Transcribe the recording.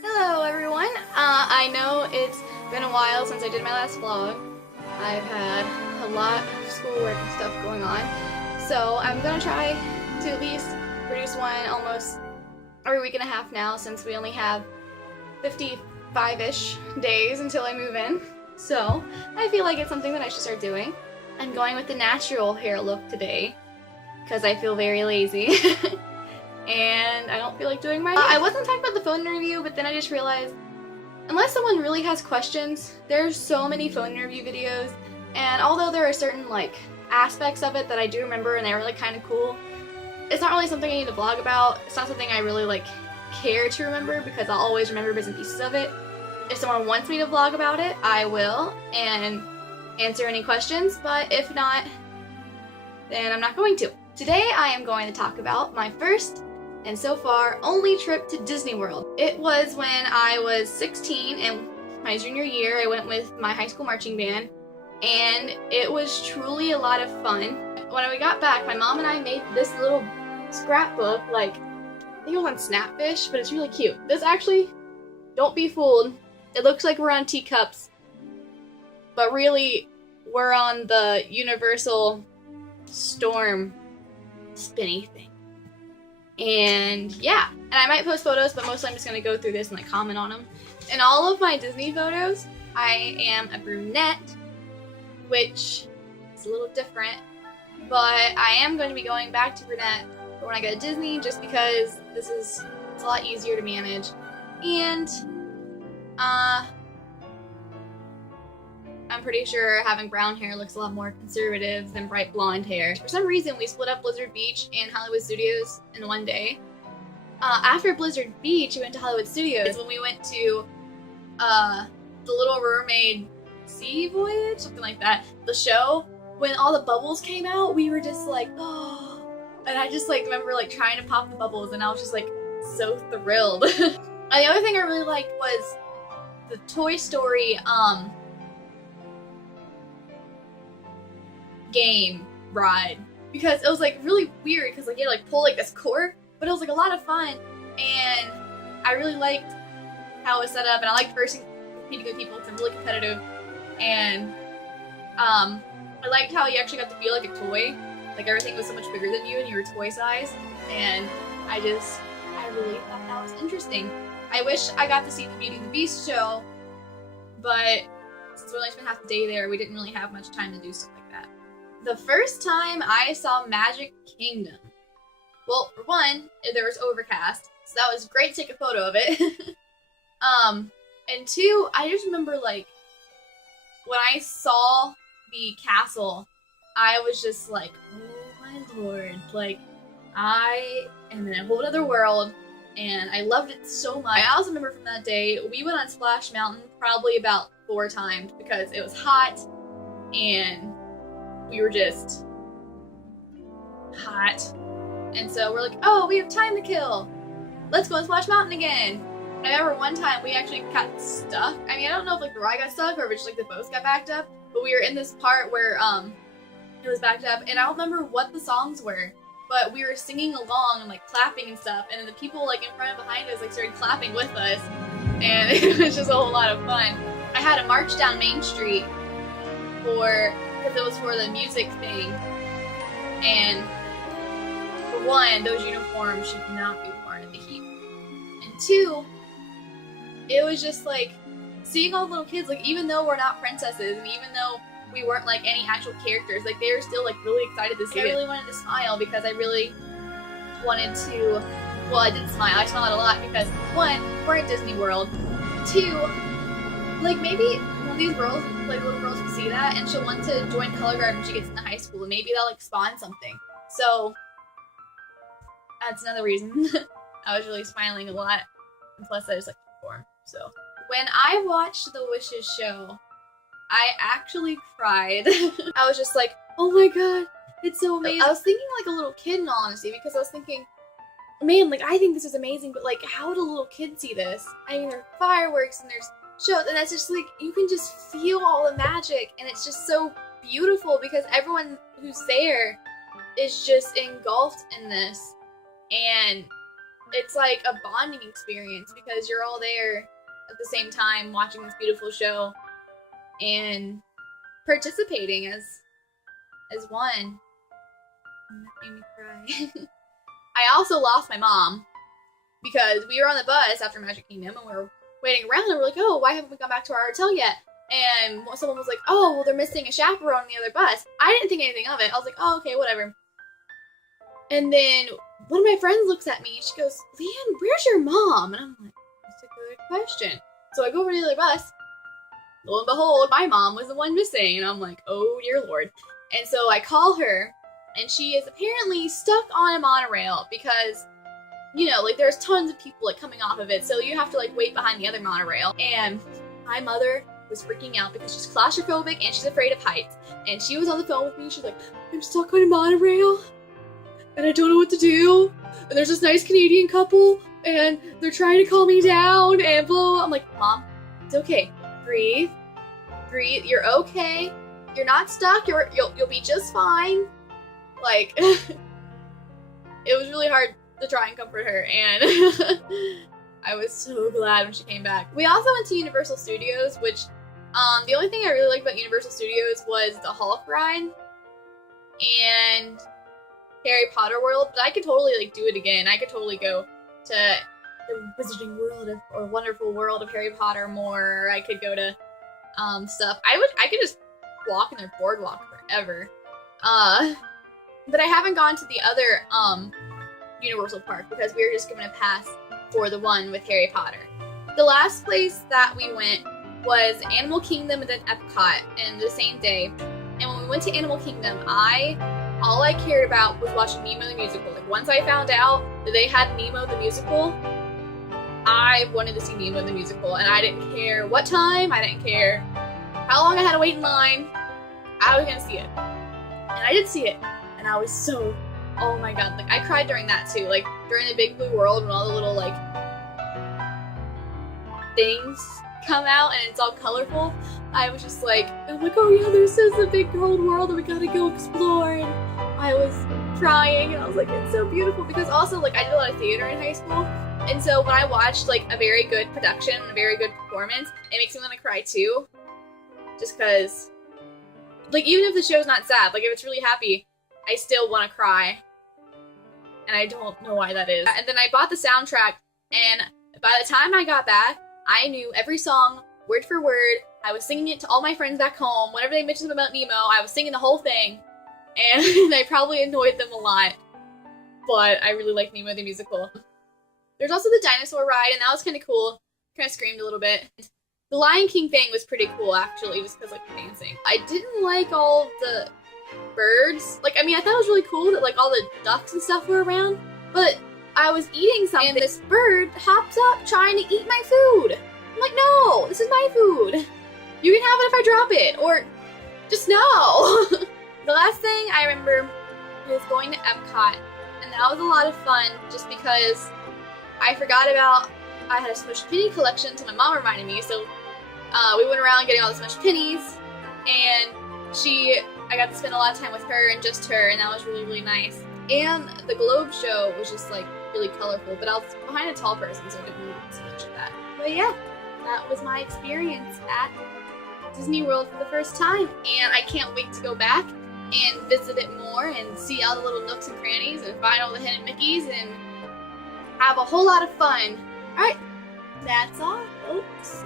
Hello everyone! I know it's been a while since I did my last vlog. I've had a lot of schoolwork and stuff going on, so I'm gonna try to at least produce one almost every week and a half now, since we only have 55-ish days until I move in. So I feel like it's something that I should start doing. I'm going with the natural hair look today because I feel very lazy. And I don't feel like doing my hair. I wasn't talking about the phone interview, but then I just realized, unless someone really has questions, there's so many phone interview videos, and although there are certain aspects of it that I do remember and they're really kind of cool, it's not really something I need to vlog about. It's not something I really care to remember, because I'll always remember bits and pieces of it. If someone wants me to vlog about it, I will, and answer any questions, but if not, then I'm not going to. Today I am going to talk about my first and so far only trip to Disney World. It was when I was 16 and my junior year. I went with my high school marching band, and it was truly a lot of fun. When we got back, my mom and I made this little scrapbook, I think it was on Snapfish, but it's really cute. This actually, don't be fooled, it looks like we're on teacups, but really we're on the Universal Storm spinny thing. And yeah, and I might post photos, but mostly I'm just going to go through this and comment on them. In all of my Disney photos, I am a brunette, which is a little different, but I am going to be going back to brunette for when I go to Disney, just because it's a lot easier to manage. And I'm pretty sure having brown hair looks a lot more conservative than bright blonde hair. For some reason, we split up Blizzard Beach and Hollywood Studios in one day. After Blizzard Beach, we went to Hollywood Studios when we went to the Little Mermaid Sea Voyage, something like that. The show, when all the bubbles came out, we were just like, oh. And I just remember trying to pop the bubbles, and I was just so thrilled. And the other thing I really liked was the Toy Story game ride, because it was really weird, because you had to pull this cord, but it was a lot of fun, and I really liked how it was set up, and I liked competing with people because I'm really competitive, and I liked how you actually got to feel like a toy, everything was so much bigger than you and you were toy size, and I really thought that was interesting. I wish I got to see the Beauty and the Beast show, but since we only spent half the day there, we didn't really have much time to do stuff like that. The first time I saw Magic Kingdom, well, for one, there was overcast, so that was great to take a photo of it. And two, I just remember when I saw the castle, I was just oh my lord, I am in a whole other world, and I loved it so much. I also remember from that day, we went on Splash Mountain probably about 4 times, because it was hot, and we were just hot. And so we're oh, we have time to kill. Let's go on Splash Mountain again. I remember one time we actually got stuck. I mean, I don't know if the ride got stuck or if it's the boats got backed up, but we were in this part where it was backed up, and I don't remember what the songs were, but we were singing along and clapping and stuff, and then the people in front and behind us started clapping with us, and it was just a whole lot of fun. I had to march down Main Street because it was for the music thing, and for one, those uniforms should not be worn in the heat, and two, it was just seeing all the little kids, even though we're not princesses, and even though we weren't any actual characters, they were still really excited to see it. I really wanted to smile, because I really wanted to, well, I did smile, I smiled a lot, because one, we're at Disney World, two, maybe one of these girls, little girls will see that, and she'll want to join Color Guard when she gets into high school, and maybe that'll spawn something. So that's another reason I was really smiling a lot, and plus I just like to perform. So when I watched the Wishes show, I actually cried. I was just oh my god, it's so amazing. I was thinking a little kid, in all honesty, because I was thinking, man, I think this is amazing, but how would a little kid see this? I mean, there are fireworks and there's shows, and that's just you can just feel all the magic, and it's just so beautiful, because everyone who's there is just engulfed in this, and it's like a bonding experience because you're all there at the same time watching this beautiful show and participating as one. That made me cry. I also lost my mom because we were on the bus after Magic Kingdom and we were waiting around and we're like, oh, why haven't we gone back to our hotel yet? And someone was like, oh, well, they're missing a chaperone on the other bus. I didn't think anything of it. I was like, oh, okay, whatever. And then one of my friends looks at me and she goes, Leanne, where's your mom? And I'm like, that's a good question. So I go over to the other bus. Lo and behold, my mom was the one missing. And I'm like, oh, dear Lord. And so I call her, and she is apparently stuck on a monorail because, you know, like, there's tons of people, like, coming off of it. So you have to, like, wait behind the other monorail. And my mother was freaking out because she's claustrophobic and she's afraid of heights. And she was on the phone with me. She's like, I'm stuck on a monorail and I don't know what to do. And there's this nice Canadian couple and they're trying to calm me down and blah. I'm like, Mom, it's okay. Breathe. Breathe. You're okay. You're not stuck. You'll be just fine. Like, it was really hard to try and comfort her, and I was so glad when she came back. We also went to Universal Studios, which, the only thing I really liked about Universal Studios was the Hulk ride and Harry Potter World, but I could totally, like, do it again. I could totally go to the Wizarding World or Wonderful World of Harry Potter more, or I could go to, stuff. I could just walk in their boardwalk forever. But I haven't gone to the other, Universal Park because we were just given a pass for the one with Harry Potter. The last place that we went was Animal Kingdom and then Epcot in the same day. And when we went to Animal Kingdom, all I cared about was watching Nemo the Musical. Like, once I found out that they had Nemo the Musical, I wanted to see Nemo the Musical, and I didn't care what time, I didn't care how long I had to wait in line, I was gonna see it. And I did see it, and I was so, oh my god, like, I cried during that too, like, during the Big Blue World when all the little, like, things come out and it's all colorful. I was just like, I'm like, oh yeah, this is the big cold world and we gotta go explore, and I was crying and I was like, it's so beautiful, because also, like, I did a lot of theater in high school, and so when I watched, like, a very good production and a very good performance, it makes me want to cry too, just because, like, even if the show's not sad, like, if it's really happy, I still want to cry, and I don't know why that is. And then I bought the soundtrack, and by the time I got back, I knew every song, word for word. I was singing it to all my friends back home. Whenever they mentioned about Nemo, I was singing the whole thing, and I probably annoyed them a lot, but I really like Nemo the Musical. There's also the dinosaur ride, and that was kind of cool. Kind of screamed a little bit. The Lion King thing was pretty cool, actually, just because, like, the dancing. I didn't like all the birds. Like, I mean, I thought it was really cool that, like, all the ducks and stuff were around, but I was eating something, and this bird hops up trying to eat my food. I'm like, no, this is my food. You can have it if I drop it, or just no. The last thing I remember was going to Epcot, and that was a lot of fun, just because I forgot about, I had a Smushed Penny collection, so my mom reminded me, so we went around getting all the Smushed Pennies, and I got to spend a lot of time with her and just her, and that was really, really nice. And the Globe show was just, like, really colorful, but I was behind a tall person, so I didn't really see much of that. But yeah, that was my experience at Disney World for the first time, and I can't wait to go back and visit it more and see all the little nooks and crannies and find all the hidden Mickeys and have a whole lot of fun. Alright, that's all, folks.